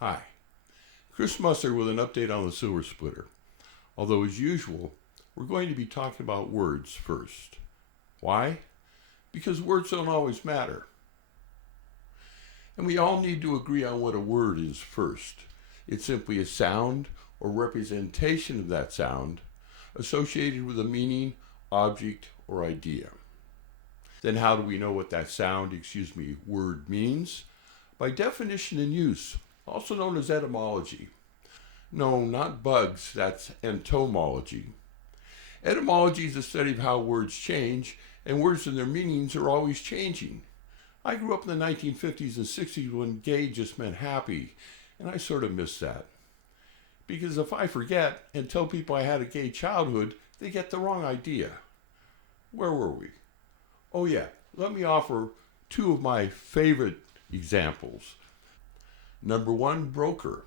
Hi, Chris Musser with an update on the Silver Splitter. Although as usual, we're going to be talking about words first. Why? Because words don't always matter. And we all need to agree on what a word is first. It's simply a sound or representation of that sound associated with a meaning, object, or idea. Then how do we know what that word means? By definition and use, also known as etymology. No, not bugs, that's entomology. Etymology is the study of how words change, and words and their meanings are always changing. I grew up in the 1950s and 60s when gay just meant happy, and I sort of miss that. Because if I forget and tell people I had a gay childhood, they get the wrong idea. Where were we? Oh yeah, let me offer two of my favorite examples. Number one, broker.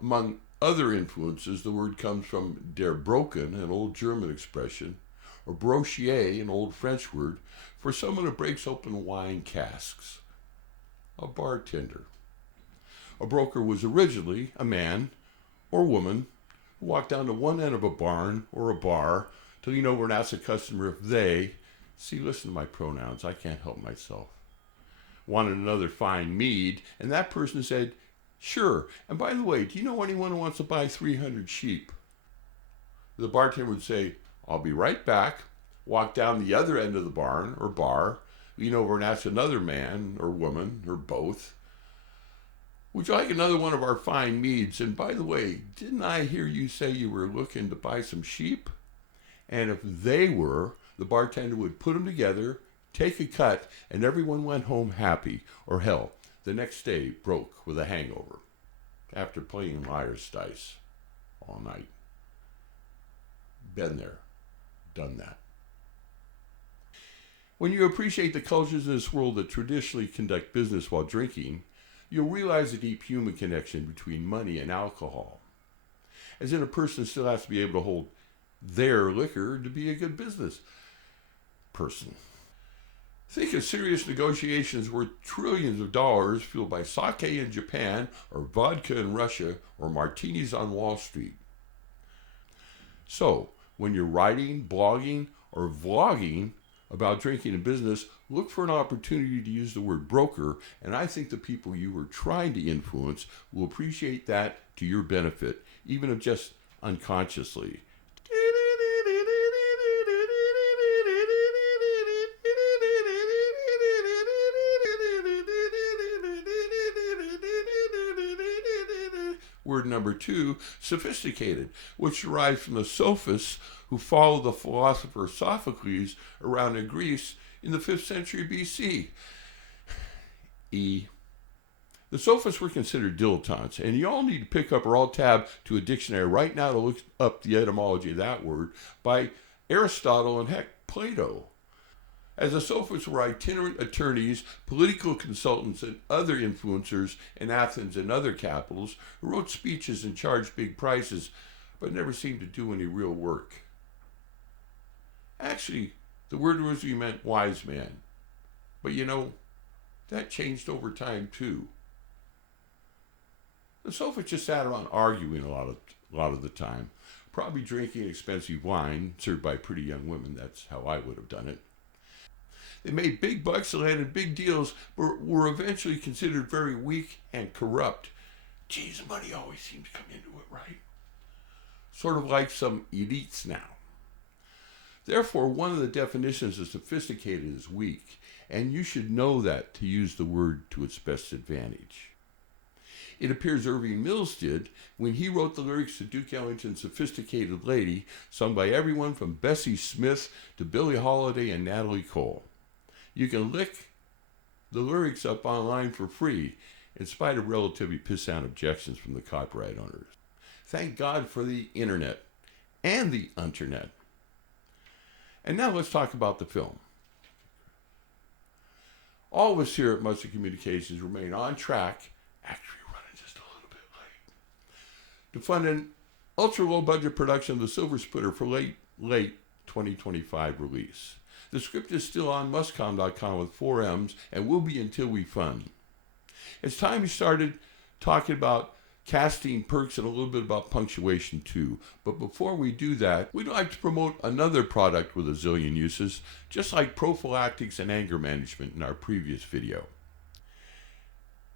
Among other influences, the word comes from der Broken, an old German expression, or brochier, an old French word, for someone who breaks open wine casks. A bartender. A broker was originally a man or woman who walked down to one end of a barn or a bar to lean over and ask a customer if they, listen to my pronouns, I can't help myself, wanted another fine mead, and that person said, sure, and by the way, do you know anyone who wants to buy 300 sheep? The bartender would say, I'll be right back, walk down the other end of the barn or bar, lean over and ask another man or woman or both, would you like another one of our fine meads? And by the way, didn't I hear you say you were looking to buy some sheep? And if they were, the bartender would put them together, take a cut, and everyone went home happy, or hell, the next day broke with a hangover after playing liar's dice all night. Been there, done that. When you appreciate the cultures in this world that traditionally conduct business while drinking, you'll realize the deep human connection between money and alcohol. As in, a person still has to be able to hold their liquor to be a good business person. Think of serious negotiations worth trillions of dollars fueled by sake in Japan, or vodka in Russia, or martinis on Wall Street. So, when you're writing, blogging, or vlogging about drinking in business, look for an opportunity to use the word broker, and I think the people you are trying to influence will appreciate that to your benefit, even if just unconsciously. Word number two, sophisticated, which derives from the sophists who followed the philosopher Sophocles around in Greece in the 5th century BC. The sophists were considered dilettantes, and you all need to pick up or alt tab to a dictionary right now to look up the etymology of that word by Aristotle and heck, Plato. As the sophists were itinerant attorneys, political consultants, and other influencers in Athens and other capitals who wrote speeches and charged big prices, but never seemed to do any real work. Actually, the word originally meant wise man, but that changed over time too. The sophists just sat around arguing a lot of the time, probably drinking expensive wine served by pretty young women. That's how I would have done it. They made big bucks and landed big deals, but were eventually considered very weak and corrupt. Geez, money always seems to come into it, right? Sort of like some elites now. Therefore, one of the definitions of sophisticated is weak, and you should know that to use the word to its best advantage. It appears Irving Mills did when he wrote the lyrics to Duke Ellington's Sophisticated Lady, sung by everyone from Bessie Smith to Billie Holiday and Natalie Cole. You can lick the lyrics up online for free, in spite of relatively pissant objections from the copyright owners. Thank God for the internet and the internet. And now let's talk about the film. All of us here at Musser Communications remain on track, actually running just a little bit late, to fund an ultra-low budget production of The Silver Splitter for late 2025 release. The script is still on muscom.com with 4 M's and will be until we fund. It's time we started talking about casting perks and a little bit about punctuation too. But before we do that, we'd like to promote another product with a zillion uses, just like prophylactics and anger management in our previous video.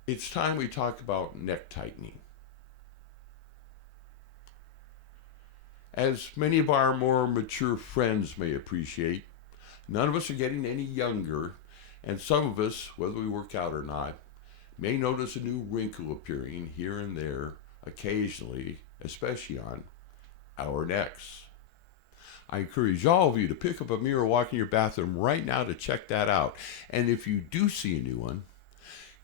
It's time we talk about neck tightening. As many of our more mature friends may appreciate, none of us are getting any younger, and some of us, whether we work out or not, may notice a new wrinkle appearing here and there, occasionally, especially on our necks. I encourage all of you to pick up a mirror, walk in your bathroom right now to check that out. And if you do see a new one,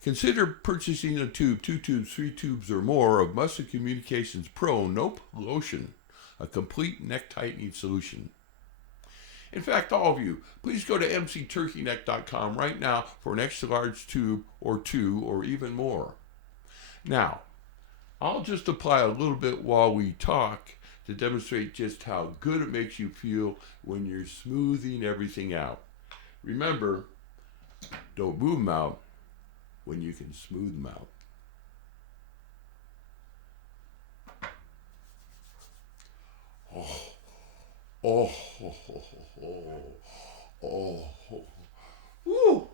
consider purchasing a tube, 2 tubes, 3 tubes, or more of Musser Communications Pro Nope Lotion, a complete neck tightening solution. In fact, all of you, please go to mcturkeyneck.com right now for an extra large tube or 2 or even more. Now, I'll just apply a little bit while we talk to demonstrate just how good it makes you feel when you're smoothing everything out. Remember, don't move them out when you can smooth them out. Oh, woo.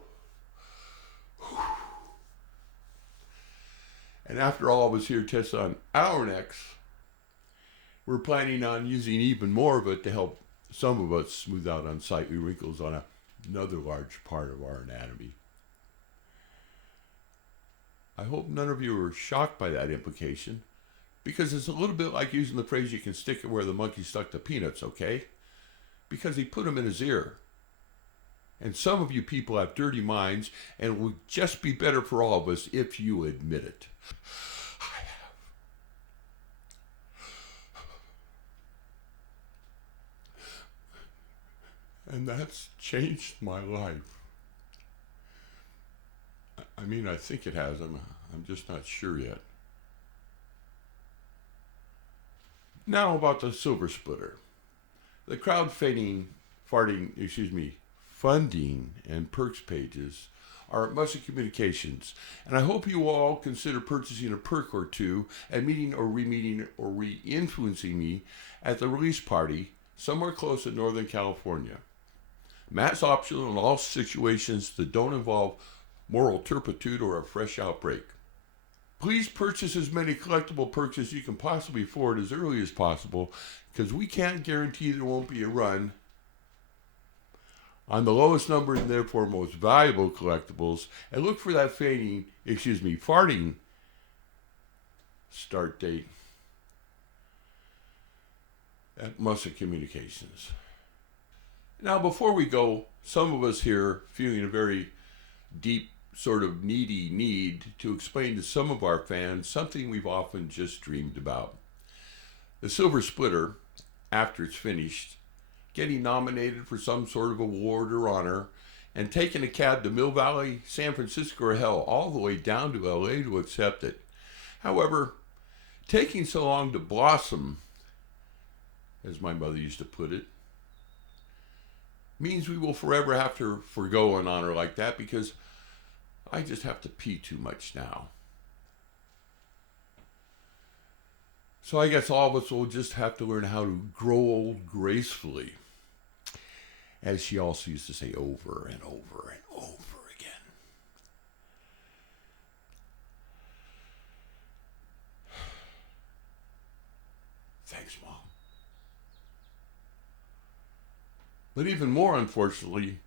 And after all of us here test on our necks, we're planning on using even more of it to help some of us smooth out unsightly wrinkles on another large part of our anatomy. I hope none of you are shocked by that implication, because it's a little bit like using the phrase, you can stick it where the monkey stuck the peanuts, okay? Because he put them in his ear. And some of you people have dirty minds, and it would just be better for all of us if you admit it. I have. And that's changed my life. I mean, I think it has. I'm just not sure yet. Now about the silver splitter. The crowdfunding, funding and perks pages are at Musser Communications, and I hope you all consider purchasing a perk or two and meeting or re-meeting or re-influencing me at the release party somewhere close in Northern California. Matt's optional in all situations that don't involve moral turpitude or a fresh outbreak. Please purchase as many collectible perks as you can possibly afford as early as possible, because we can't guarantee there won't be a run on the lowest number and therefore most valuable collectibles, and look for that farting start date at Musser Communications. Now, before we go, some of us here feeling a very deep sort of needy need to explain to some of our fans something we've often just dreamed about. The silver splitter, after it's finished, getting nominated for some sort of award or honor, and taking a cab to Mill Valley, San Francisco, or hell, all the way down to LA to accept it. However, taking so long to blossom, as my mother used to put it, means we will forever have to forgo an honor like that, because I just have to pee too much now. So I guess all of us will just have to learn how to grow old gracefully, as she also used to say over and over and over again. Thanks, Mom. But even more unfortunately,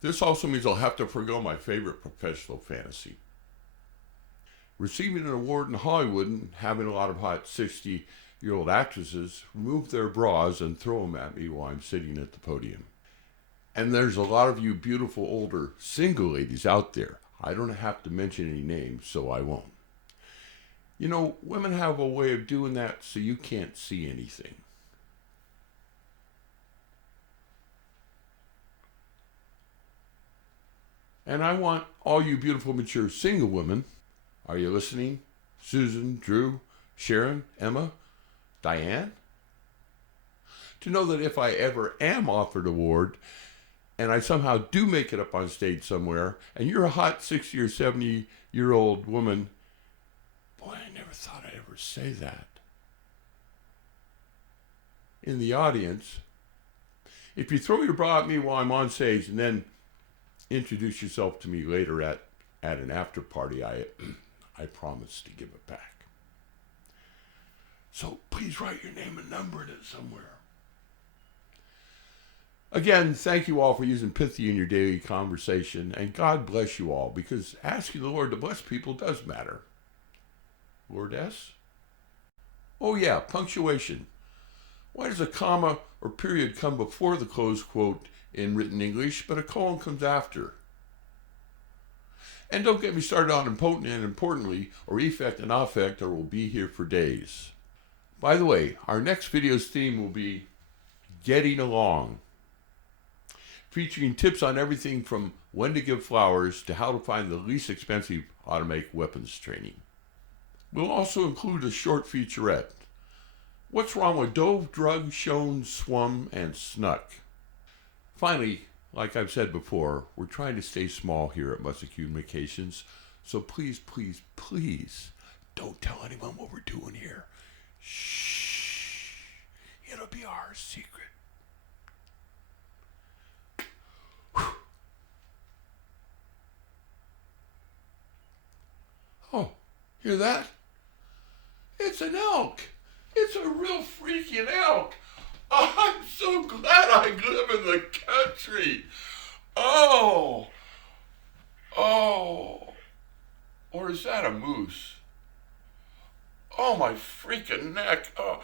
this also means I'll have to forgo my favorite professional fantasy. Receiving an award in Hollywood and having a lot of hot 60-year-old actresses remove their bras and throw them at me while I'm sitting at the podium. And there's a lot of you beautiful older single ladies out there. I don't have to mention any names, so I won't. You know, women have a way of doing that so you can't see anything. And I want all you beautiful, mature, single women, are you listening? Susan, Drew, Sharon, Emma, Diane? To know that if I ever am offered an award, and I somehow do make it up on stage somewhere, and you're a hot 60 or 70-year-old woman, boy, thought I'd ever say that. In the audience, if you throw your bra at me while I'm on stage and then introduce yourself to me later at an after party, I promise to give it back. So please write your name and number in it somewhere. Again, thank you all for using pithy in your daily conversation, and God bless you all, because asking the Lord to bless people does matter. Lord S? Oh yeah, punctuation. Why does a comma or period come before the close quote in written English, but a colon comes after? And don't get me started on impotent and importantly, or effect and affect, or we'll be here for days. By the way, our next video's theme will be getting along, featuring tips on everything from when to give flowers to how to find the least expensive automatic weapons training. We'll also include a short featurette. What's wrong with dove, drug, shone, swum, and snuck? Finally, like I've said before, we're trying to stay small here at Musser Communications, so please, please, please don't tell anyone what we're doing here. Shh. It'll be our secret. Whew. Oh, hear that? It's an elk. It's a real freaking elk. Oh, I'm so glad I live in the country. Oh. Or is that a moose? Oh, my freaking neck. Oh.